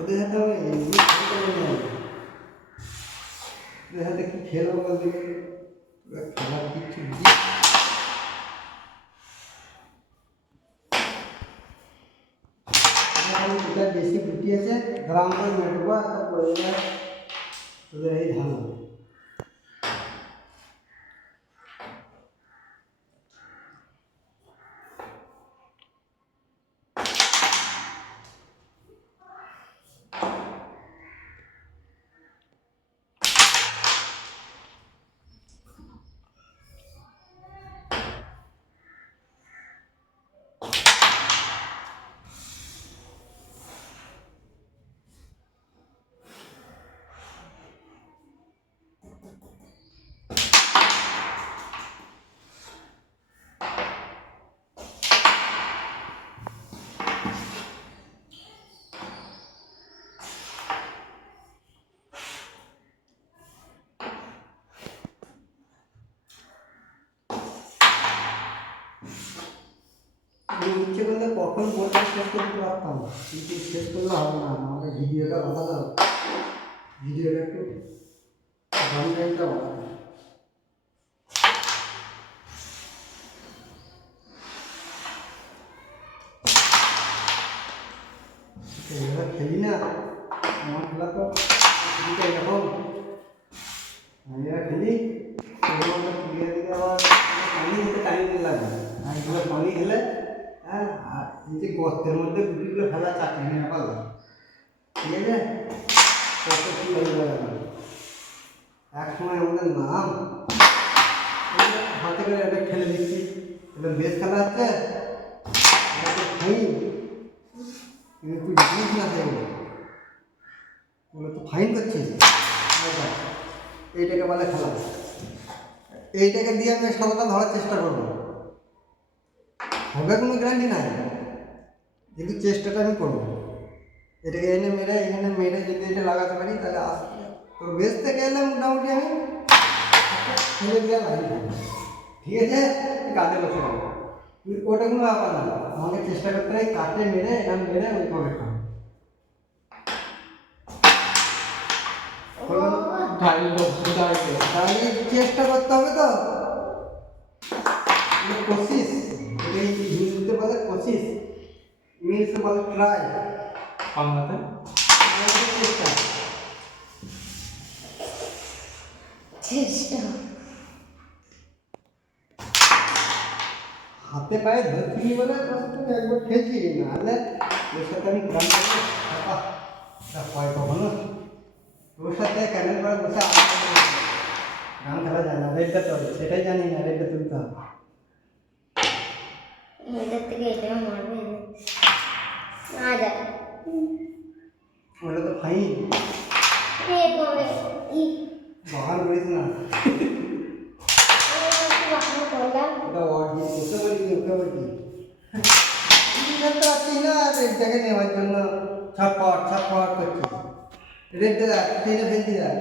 ওদের হাতে আমি এমনি খেলতে পারি না। ওদের হাতে কি খেলব বলতে ওরা খেলার কিচ্ছু নেই। এখন যেটা বেশি ফুটিয়েছে গ্রাম করে মেটবো একটা পড়ে যায় তোদের এই ধান হবে। আমি ইচ্ছে করলে কখন বলতে শেষ করতে পারতাম কিন্তু শেষ করলে হবে না আমাকে ভিডিওটা বানালাম ভিডিওটা একটু গান এগুলো খেলি না? আমার খেলা তো এরকম। আমি খেলি। ক্লিয়ার দিকে আবার পানি দিতে টাইম লাগে আর এগুলো পানি খেলে যে গর্তের মধ্যে গুটিগুলো ফেলা চাকরি নিয়ে পারলাম ঠিক আছে? কত কি এক সময় আমাদের নাম। হাতে করে এটা খেলে দিচ্ছি। এটা বেশ খেলা হচ্ছে। কিন্তু তুই জিনিস না সেগুলো ওগুলো তো ফাইন করছিস। এইটাকে বলে খেলা। এইটাকে দিয়ে আমি সাদাটা ধরার চেষ্টা করব। হবে কোনো গ্যারান্টি নাই। কিন্তু চেষ্টাটা আমি করব। এটাকে এনে মেরে এখানে মেরে যদি এটা লাগাতে পারি তাহলে আসতে তোর বেশ থেকে এলে মোটামুটি আমি ছেলে দিয়ে লাগিয়ে। ঠিক আছে? কাজে বসে যাব কিন্তু ওটা কোনো ব্যাপার না। আমাকে চেষ্টা করতে হয় কাটে মেরে এখানে মেরে ওই করে খাব তাহলে চেষ্টা করতে হবে তো। কোশিস হিন্দিতে বলে কোশিস ইংলিশে বলে ট্রাই বাংলাতে? চেষ্টা। চেষ্টা হাতে পায়ে ধরছি বলে আমি একবার খেলছি নাহলে তোর সাথে আমি গ্রাম করব। হয় কখনো? তোর সাথে ক্যানেল করে বসে গান খেলা যায় না রেডটা তো সেটাই জানি না রেডটা তুলতে হবে। থেকে এটা মারবে। না যা ওটা তো ফাইন বাহার করিস না। ওটা অর্জি বসে বলি কি ওকে বলি খেলতে পারছিস না রেডটাকে নেওয়ার জন্য। ছটফট ছটফট করছিস রেডটা দেখ টেনে ফেলছি দেখ।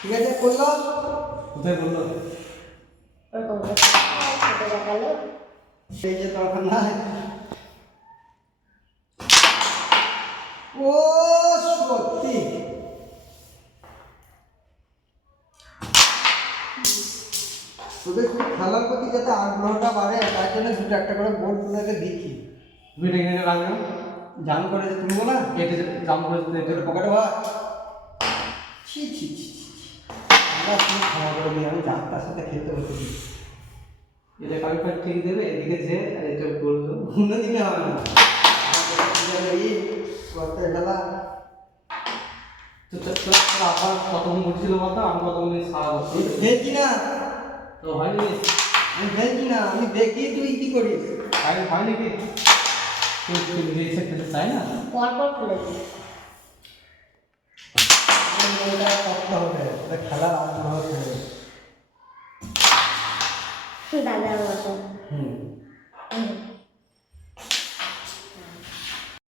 ঠিক আছে করল? কোথায় বলল যে তখন নাই ও সত্যি। তোদের খুব খেলার প্রতি যাতে আগ্রহটা বাড়ে তার জন্য দুটো একটা করে বোর্ড তোদেরকে দিচ্ছি। তুমি ডেকে নিয়ে রাখবে জাম করে তুলবো না? কেটে জাম করে তোর পকেটে ভাত ছি ছি ছি। আমরা শুধু খাওয়া করে দিই আমি যাত্রার সাথে খেতে হতে দিই এটা ফাইট ঠিক দেবে এদিকে যে আর এটা বলল অন্য দিনে হবে না। করতে গেলা তো আবার কতক্ষণ ঘুরছিল বলতো? আমি কতক্ষণ সারা বছর খেলছি না। তো হয়নি আমি খেলছি না। আমি দেখি তুই কি করিস। টাইম হয়নি কি তুই তুই নিজে খেলতে চাই না? পর পর খুলে দিই এটা শক্ত হবে। এটা খেলার আগ্রহ দাদার মতো